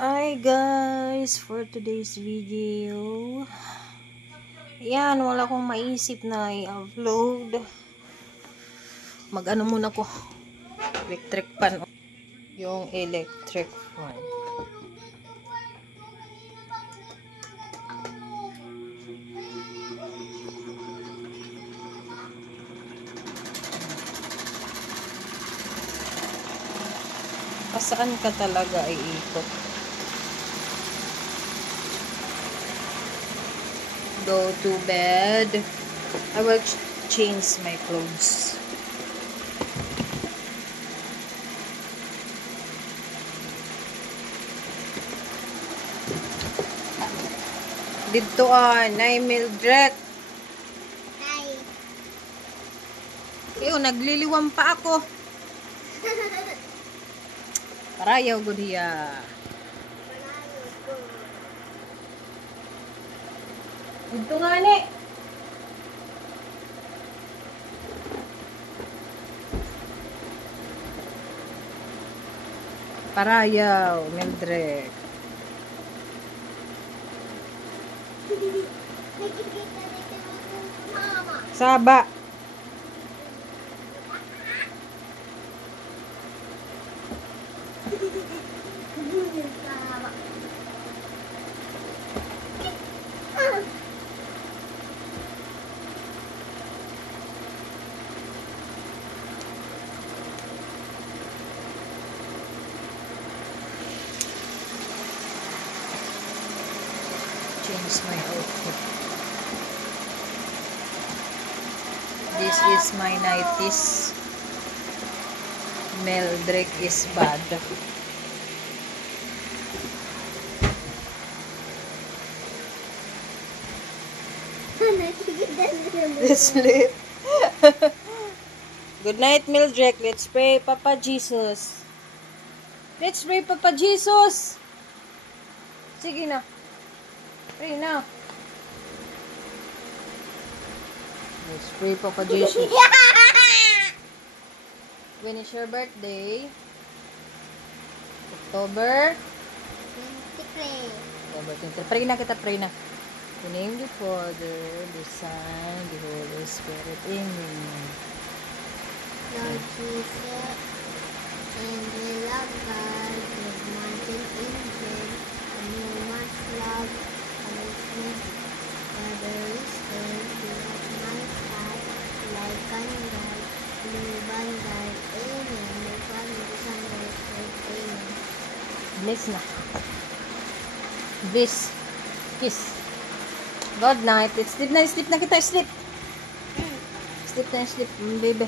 Hi guys, for today's video, yan, wala akong maisip na i-upload. Mag-ano muna ko, electric fan, yung electric fan. Saan ka talaga iikot? Go to bed. I will change my clothes. Dito nay Mildred. Hi. Nagliliwam pa ako. Parayaw gud hiya. Dito nga ni. Parayaw, Mildred. Saba. Change my outfit. This is my 90s. Mildred is bad. Let's sleep. Good night, Mildred. Let's pray, Papa Jesus. Let's pray, Papa Jesus. Sige na. Pray na. Let's pray, Papa Jesus. When is your birthday? October 20. Pray na kita, pray na. In the name of the Father, the Son, the Holy Spirit. Amen. Lord Jesus, and we love God, the mountain angel, and you must love our sweet brothers, and you love my heart, like candle, blue bandai, amen. The Father, the Son, and the Spirit, amen. Bless na. Bless. Kiss. Good night. Let's sleep na. Sleep na kita. Sleep. Sleep na. Sleep. Baby.